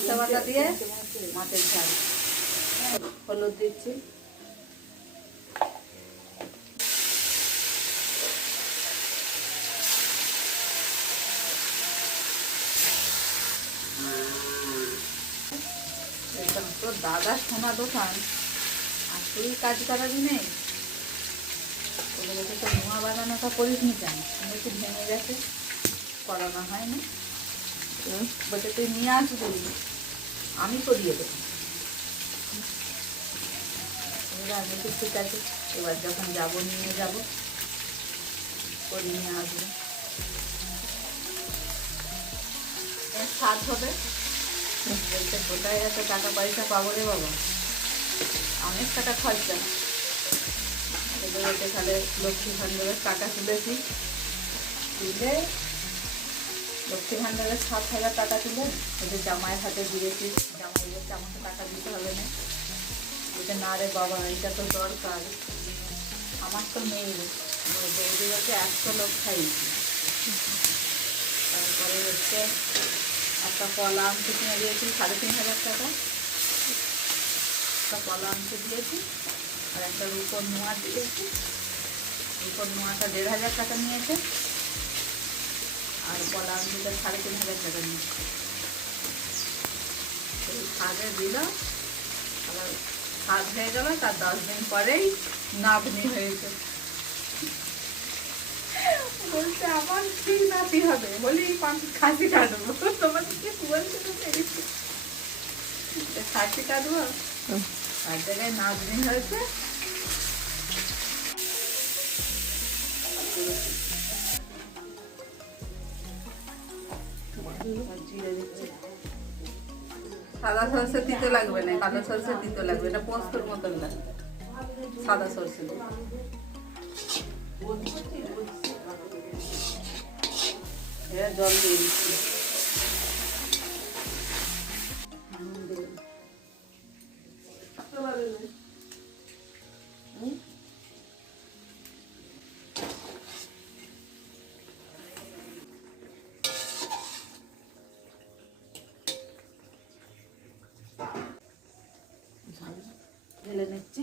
সরষে বাটা দিয়ে মাছের ঝাল। হলুদ দিচ্ছি, তোর দাদা সোনা দোকান আর তুই কাজ করাবি নেই, ওদের বলছে তো নোয়া বাগানোটা করিস নি কেন, একটু ভেঙে গেছে করানো হয়নি, বলছে তুই নিয়ে আসবি আমি করিয়ে দেবো। আমি তো ঠিক আছে, এবার যখন যাবো নিয়ে যাবো, করিয়ে নিয়ে আসবো, স্বাদ হবে। বলতে কোথায় এত টাকা পয়সা পাবো রে বাবা, অনেক টাকা খরচা। এদের বলতে তাহলে লক্ষ্মী ভাণ্ডারের টাকা তুলেছি, তুলে লক্ষ্মী ভাণ্ডারের 7,000 টাকা তুলে ওদের জামাইয়ের হাতে দিয়েছি। জামাই বলছে আমাকে টাকা দিতে হবে না, বলছে না রে বাবা এটা তো দরকার, আমার তো মেয়ে। বৌদি হচ্ছে 100 লোক খাইছি। তারপরে হচ্ছে একটা কলা আংটি কিনে দিয়েছি 3,500 টাকা, একটা কলা আংটি দিয়েছি, আর একটা রূপোর নোয়া দিয়েছি। রূপোর নোয়াটা 1,500 টাকা নিয়েছে, আর কলা আংটিটা 3,500 টাকা নিয়েছে। খাদে দিল, আবার খাদ হয়ে গেল, তার 10 দিন পরেই নাতনি হয়েছে। বলছে আমার কি নাতি হবে, বলি খাসি কাটবো, তোমাকে কি বলছে তো পেরেছি, খাসি কাটবো, তার জায়গায় নাতনি হয়েছে। জিরে দিচ্ছি, সাদা সরষে দিতে লাগবে না, কালো সরষে দিতে লাগবে, এটা পোস্তর মতন লাগবে, সাদা সরষে জল দিয়ে দিচ্ছি। ঢেলে নিচ্ছি।